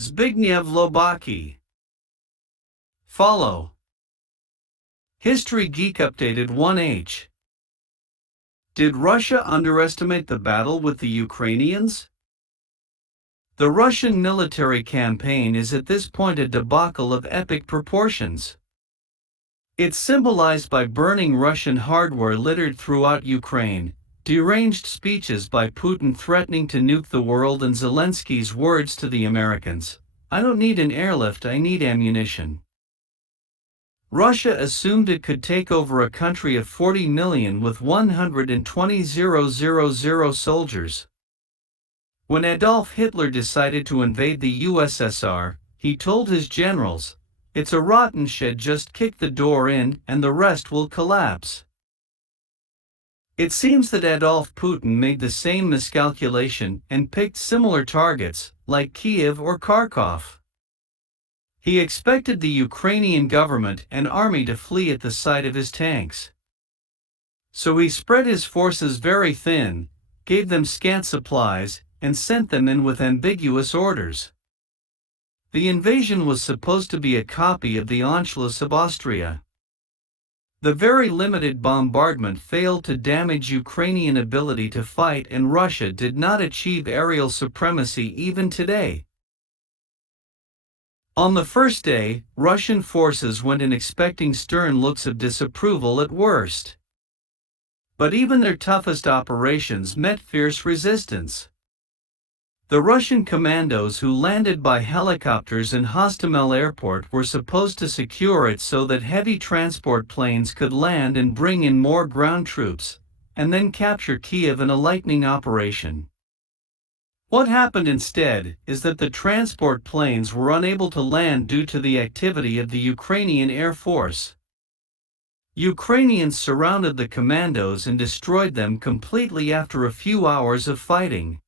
Zbigniew Lobacki. Follow. History Geek Updated 1H. Did Russia underestimate the battle with the Ukrainians? The Russian military campaign is at this point a debacle of epic proportions. It's symbolized by burning Russian hardware littered throughout Ukraine, deranged speeches by Putin threatening to nuke the world, and Zelensky's words to the Americans, "I don't need an airlift, I need ammunition." Russia assumed it could take over a country of 40 million with 120,000 soldiers. When Adolf Hitler decided to invade the USSR, he told his generals, "It's a rotten shed, just kick the door in and the rest will collapse." It seems that Adolf Putin made the same miscalculation and picked similar targets, like Kiev or Kharkov. He expected the Ukrainian government and army to flee at the sight of his tanks. So he spread his forces very thin, gave them scant supplies, and sent them in with ambiguous orders. The invasion was supposed to be a copy of the Anschluss of Austria. The very limited bombardment failed to damage Ukrainian ability to fight, and Russia did not achieve aerial supremacy even today. On the first day, Russian forces went in expecting stern looks of disapproval at worst. But even their toughest operations met fierce resistance. The Russian commandos who landed by helicopters in Hostomel airport were supposed to secure it so that heavy transport planes could land and bring in more ground troops, and then capture Kiev in a lightning operation. What happened instead is that the transport planes were unable to land due to the activity of the Ukrainian Air Force. Ukrainians surrounded the commandos and destroyed them completely after a few hours of fighting.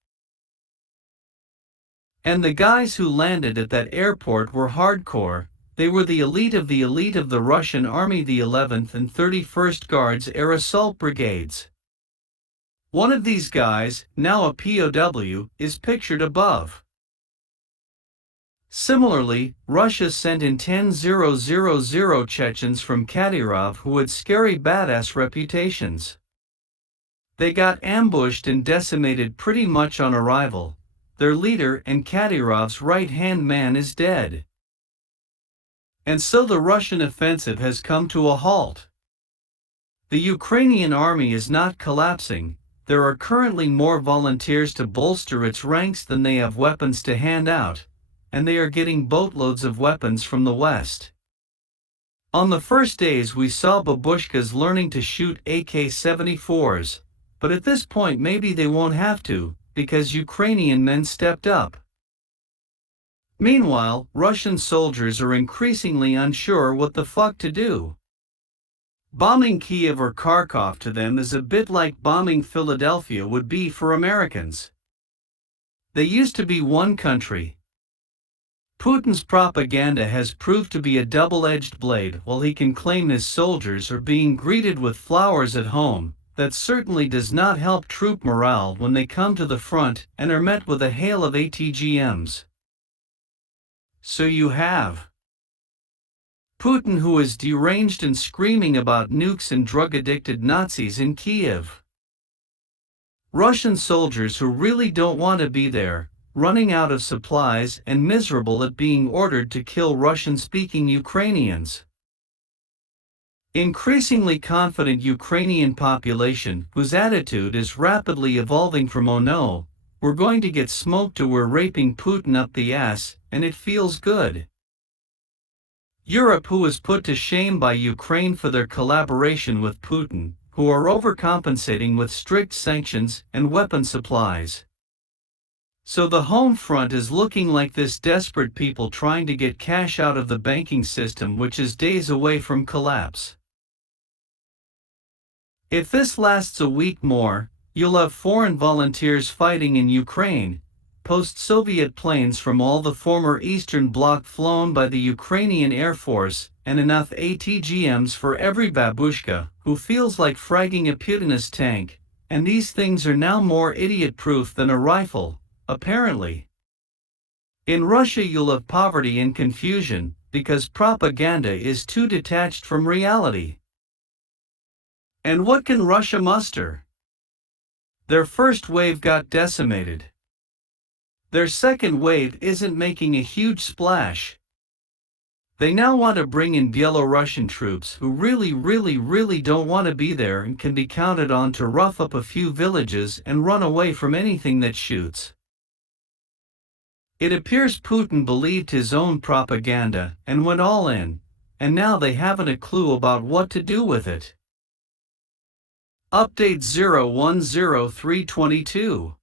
And the guys who landed at that airport were hardcore. They were the elite of the Russian army, the 11th and 31st Guards Air Assault Brigades. One of these guys, now a POW, is pictured above. Similarly, Russia sent in 10,000 Chechens from Kadyrov who had scary badass reputations. They got ambushed and decimated pretty much on arrival. Their leader and Kadyrov's right-hand man is dead. And so the Russian offensive has come to a halt. The Ukrainian army is not collapsing. There are currently more volunteers to bolster its ranks than they have weapons to hand out, and they are getting boatloads of weapons from the West. On the first days we saw babushkas learning to shoot AK-74s, but at this point maybe they won't have to, because Ukrainian men stepped up. Meanwhile, Russian soldiers are increasingly unsure what the fuck to do. Bombing Kiev or Kharkov to them is a bit like bombing Philadelphia would be for Americans. They used to be one country. Putin's propaganda has proved to be a double-edged blade. While he can claim his soldiers are being greeted with flowers at home, that certainly does not help troop morale when they come to the front and are met with a hail of ATGMs. So you have Putin, who is deranged and screaming about nukes and drug-addicted Nazis in Kiev. Russian soldiers who really don't want to be there, running out of supplies and miserable at being ordered to kill Russian-speaking Ukrainians. Increasingly confident Ukrainian population whose attitude is rapidly evolving from "oh no, we're going to get smoked" to "we're raping Putin up the ass, and it feels good." Europe, who was put to shame by Ukraine for their collaboration with Putin, who are overcompensating with strict sanctions and weapon supplies. So the home front is looking like this: desperate people trying to get cash out of the banking system, which is days away from collapse. If this lasts a week more, you'll have foreign volunteers fighting in Ukraine, post-Soviet planes from all the former Eastern Bloc flown by the Ukrainian Air Force, and enough ATGMs for every babushka who feels like fragging a Putinist tank, and these things are now more idiot-proof than a rifle, apparently. In Russia you'll have poverty and confusion, because propaganda is too detached from reality. And what can Russia muster? Their first wave got decimated. Their second wave isn't making a huge splash. They now want to bring in Belarusian troops who really don't want to be there and can be counted on to rough up a few villages and run away from anything that shoots. It appears Putin believed his own propaganda and went all in, and now they haven't a clue about what to do with it. Update 010322.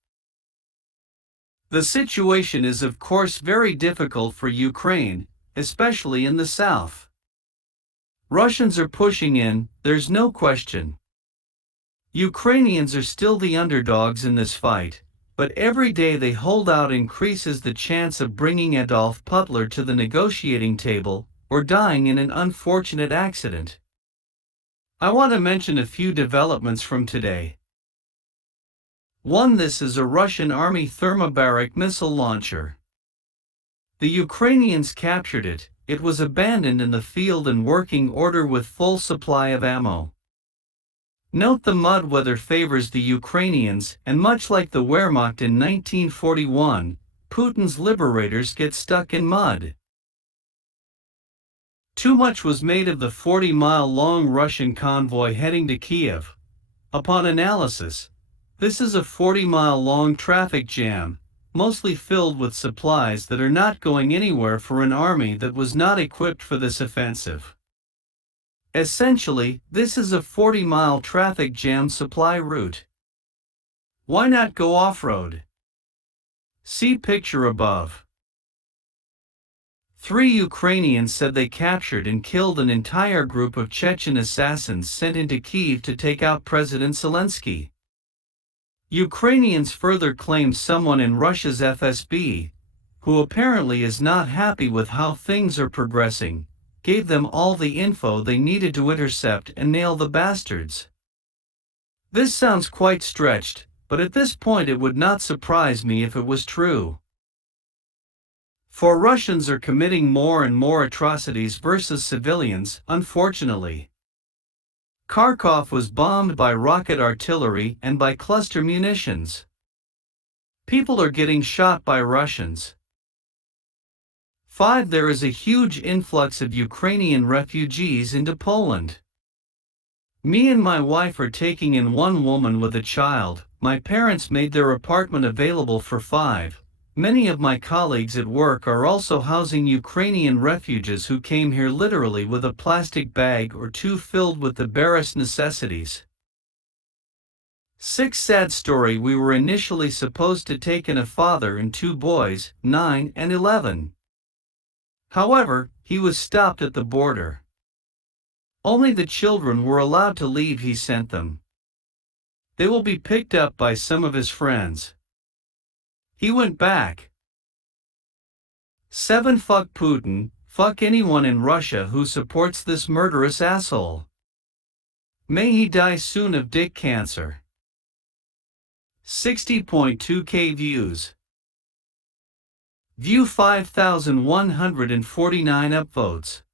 The situation is of course very difficult for Ukraine, especially in the south. Russians are pushing in, there's no question. Ukrainians are still the underdogs in this fight, but every day they hold out increases the chance of bringing Adolf Hitler to the negotiating table, or dying in an unfortunate accident. I want to mention a few developments from today. 1. This is a Russian army thermobaric missile launcher. The Ukrainians captured it. It was abandoned in the field in working order with full supply of ammo. Note the mud weather favors the Ukrainians, and much like the Wehrmacht in 1941, Putin's liberators get stuck in mud. Too much was made of the 40-mile-long Russian convoy heading to Kiev. Upon analysis, this is a 40-mile-long traffic jam, mostly filled with supplies that are not going anywhere for an army that was not equipped for this offensive. Essentially, this is a 40-mile traffic jam supply route. Why not go off-road? See picture above. 3 Ukrainians said they captured and killed an entire group of Chechen assassins sent into Kiev to take out President Zelensky. Ukrainians further claim someone in Russia's FSB, who apparently is not happy with how things are progressing, gave them all the info they needed to intercept and nail the bastards. This sounds quite stretched, but at this point it would not surprise me if it was true. For Russians are committing more and more atrocities versus civilians, unfortunately. Kharkov was bombed by rocket artillery and by cluster munitions. People are getting shot by Russians. 5. There is a huge influx of Ukrainian refugees into Poland. Me and my wife are taking in one woman with a child. My parents made their apartment available for 5. Many of my colleagues at work are also housing Ukrainian refugees who came here literally with a plastic bag or 2 filled with the barest necessities. 6. Sad story. We were initially supposed to take in a father and 2 boys, 9 and 11. However, he was stopped at the border. Only the children were allowed to leave. He sent them. They will be picked up by some of his friends. He went back. 7. Fuck Putin, fuck anyone in Russia who supports this murderous asshole. May he die soon of dick cancer. 60.2k views. View 5,149 upvotes.